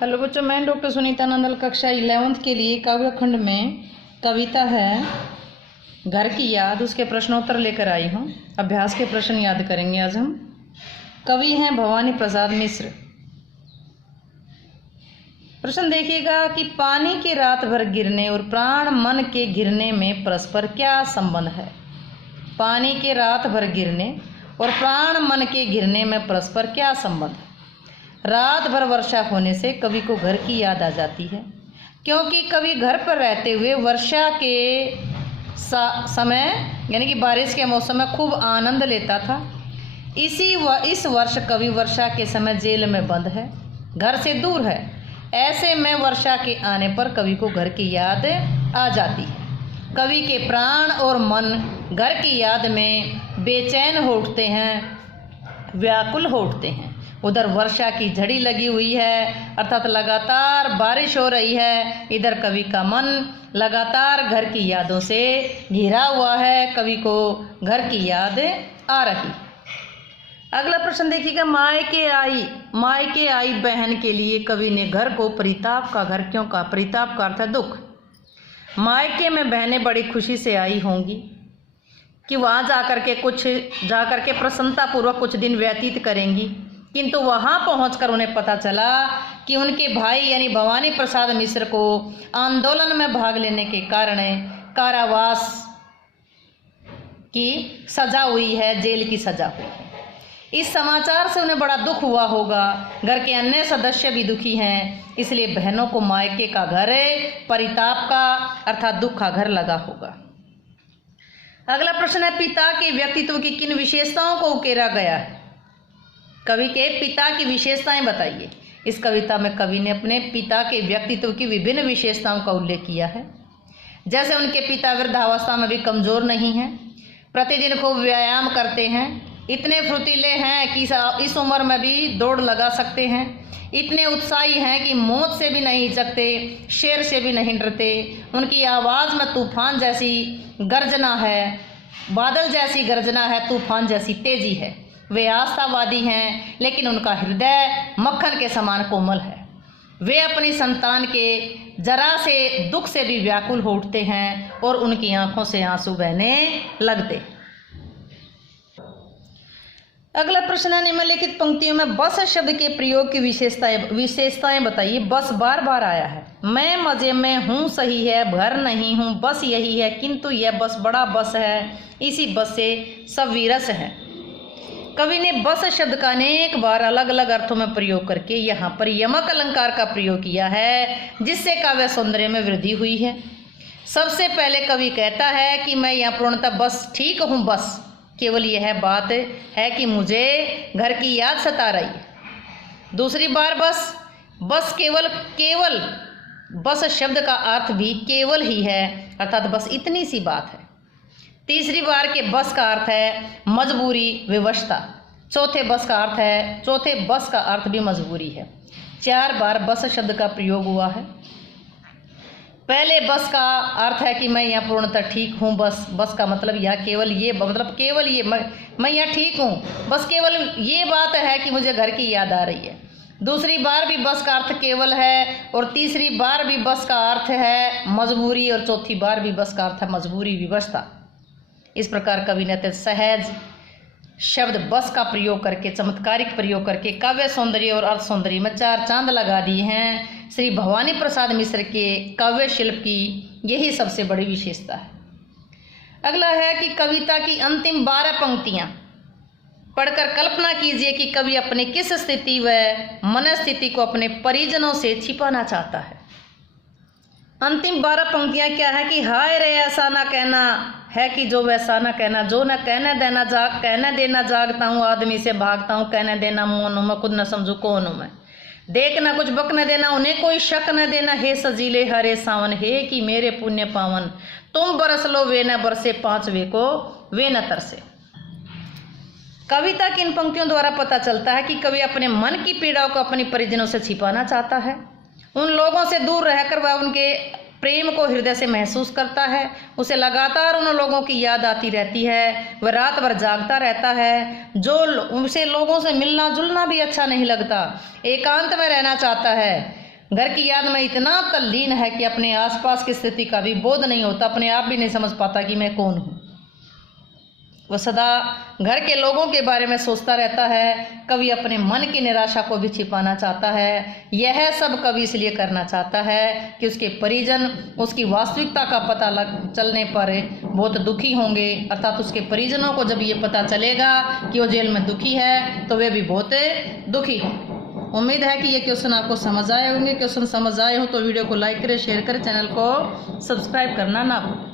Hello बच्चों, मैं doctor Sunita Nandal कक्षा 11th के लिए काव्य खंड में कविता है घर की याद, उसके प्रश्नोत्तर लेकर आई हूँ। अभ्यास के प्रश्न याद करेंगे आज हम। कवि हैं भवानी प्रसाद मिश्र। प्रश्न देखिएगा कि पानी के रात भर गिरने और प्राण मन के गिरने में परस्पर क्या संबंध है। पानी के रात भर गिरने और प्राण मन के गिरने में परस्पर क्या संबंध है। रात भर वर्षा होने से कवि को घर की याद आ जाती है, क्योंकि कवि घर पर रहते हुए वर्षा के समय यानी कि बारिश के मौसम में खूब आनंद लेता था। इस वर्ष कवि वर्षा के समय जेल में बंद है, घर से दूर है। ऐसे में वर्षा के आने पर कवि को घर की याद आ जाती है। कवि के प्राण और मन घर की याद में बेचैन हो उठते हैं, व्याकुल हो उठते हैं। उधर वर्षा की झड़ी लगी हुई है, अर्थात लगातार बारिश हो रही है। इधर कवि का मन लगातार घर की यादों से घिरा हुआ है, कवि को घर की याद आ रही। अगला प्रश्न देखिएगा, मायके आई बहन के लिए कवि ने घर को परिताप का घर क्यों कहा। परिताप का अर्थ है दुख। मायके में बहनें बड़ी खुशी से आई होंगी कि वहाँ जाकर के प्रसन्नतापूर्वक कुछ दिन व्यतीत करेंगी, किंतु वहाँ पहुंचकर उन्हें पता चला कि उनके भाई यानी भवानी प्रसाद मिश्र को आंदोलन में भाग लेने के कारण कारावास की सजा हुई है, जेल की सजा हुई है। इस समाचार से उन्हें बड़ा दुख हुआ होगा। घर के अन्य सदस्य भी दुखी हैं, इसलिए बहनों को मायके का घर परिताप का अर्थात दुख का घर लगा होगा। अगला प्रश्न है, पिता के व्यक्तित्व की किन विशेषताओं को उकेरा गया है। कवि के पिता की विशेषताएं बताइए। इस कविता में कवि ने अपने पिता के व्यक्तित्व की विभिन्न विशेषताओं का उल्लेख किया है। जैसे उनके पिता वृद्धावस्था में भी कमजोर नहीं हैं, प्रतिदिन खूब व्यायाम करते हैं, इतने फुर्तीले हैं कि इस उम्र में भी दौड़ लगा सकते हैं, इतने उत्साही हैं कि मौत से भी नहीं हिचकते, शेर से भी नहीं डरते। उनकी आवाज़ में तूफान जैसी गर्जना है, बादल जैसी गर्जना है, तूफान जैसी तेजी है। वे आस्थावादी हैं, लेकिन उनका हृदय मक्खन के समान कोमल है। वे अपनी संतान के जरा से दुख से भी व्याकुल हो उठते हैं और उनकी आंखों से आंसू बहने लगते। अगला प्रश्न है, निम्नलिखित पंक्तियों में बस शब्द के प्रयोग की विशेषताएं बताइए। बस बार बार आया है। मैं मजे में हूँ सही है, घर नहीं हूँ, बस यही है, किंतु यह बस बड़ा बस है, इसी बस से सब विरस है। कवि ने बस शब्द का अनेक बार अलग अलग अर्थों में प्रयोग करके यहाँ पर यमक अलंकार का प्रयोग किया है, जिससे काव्य सौंदर्य में वृद्धि हुई है। सबसे पहले कवि कहता है कि मैं यहाँ पूर्णतः बस ठीक हूँ, बस केवल यह बात है कि मुझे घर की याद सता रही है। दूसरी बार बस केवल बस शब्द का अर्थ भी केवल ही है, अर्थात बस इतनी सी बात है। तीसरी बार के बस का अर्थ है मजबूरी, विवशता। चौथे बस का अर्थ भी मजबूरी है। 4 बार बस शब्द का प्रयोग हुआ है। पहले बस का अर्थ है कि मैं यहाँ पूर्णतः ठीक हूँ, बस का मतलब यह केवल ये मैं यहाँ ठीक हूँ, बस केवल ये बात है कि मुझे घर की याद आ रही है। दूसरी बार भी बस का अर्थ केवल है, और तीसरी बार भी बस का अर्थ है मजबूरी, और चौथी बार भी बस का अर्थ है मजबूरी, विवशता। इस प्रकार कवि ने सहज शब्द बस का प्रयोग करके, चमत्कारिक प्रयोग करके काव्य सौंदर्य और अर्थ सौंदर्य में 4 चांद लगा दिए हैं। श्री भवानी प्रसाद मिश्र के काव्य शिल्प की यही सबसे बड़ी विशेषता है। अगला है कि कविता की अंतिम 12 पंक्तियां पढ़कर कल्पना कीजिए कि कवि अपनी किस स्थिति व मनस्थिति को अपने परिजनों से छिपाना चाहता है। अंतिम 12 पंक्तियां क्या है कि हाय रे ऐसा ना कहना है कि जो वैसा ना कहना, जो न कहने देना जागता हूँ, आदमी से भागता हूँ, कहने देना मोनू में, खुद न समझू कौन हूँ मैं, देख न कुछ बक न देना, उन्हें कोई शक न देना, हे सजीले हरे सावन, हे कि मेरे पुण्य पावन, तुम बरस लो वे न बरसे, 5 वे को वे न तरसे। कविता की इन पंक्तियों द्वारा पता चलता है कि कवि अपने मन की पीड़ाओं को अपने परिजनों से छिपाना चाहता है। उन लोगों से दूर रहकर वह उनके प्रेम को हृदय से महसूस करता है। उसे लगातार उन लोगों की याद आती रहती है। वह रात भर जागता रहता है। जो उसे लोगों से मिलना जुलना भी अच्छा नहीं लगता, एकांत में रहना चाहता है। घर की याद में इतना तल्लीन है कि अपने आसपास की स्थिति का भी बोध नहीं होता, अपने आप भी नहीं समझ पाता कि मैं कौन हूँ। वह सदा घर के लोगों के बारे में सोचता रहता है। कवि अपने मन की निराशा को भी छिपाना चाहता है। यह सब कवि इसलिए करना चाहता है कि उसके परिजन उसकी वास्तविकता का पता चलने पर बहुत दुखी होंगे, अर्थात उसके परिजनों को जब ये पता चलेगा कि वो जेल में दुखी है तो वे भी बहुत दुखी होंगे। उम्मीद है कि ये क्वेश्चन आपको समझ आए होंगे। क्वेश्चन समझ आए हो तो वीडियो को लाइक करें, शेयर करें, चैनल को सब्सक्राइब करना ना भूलें।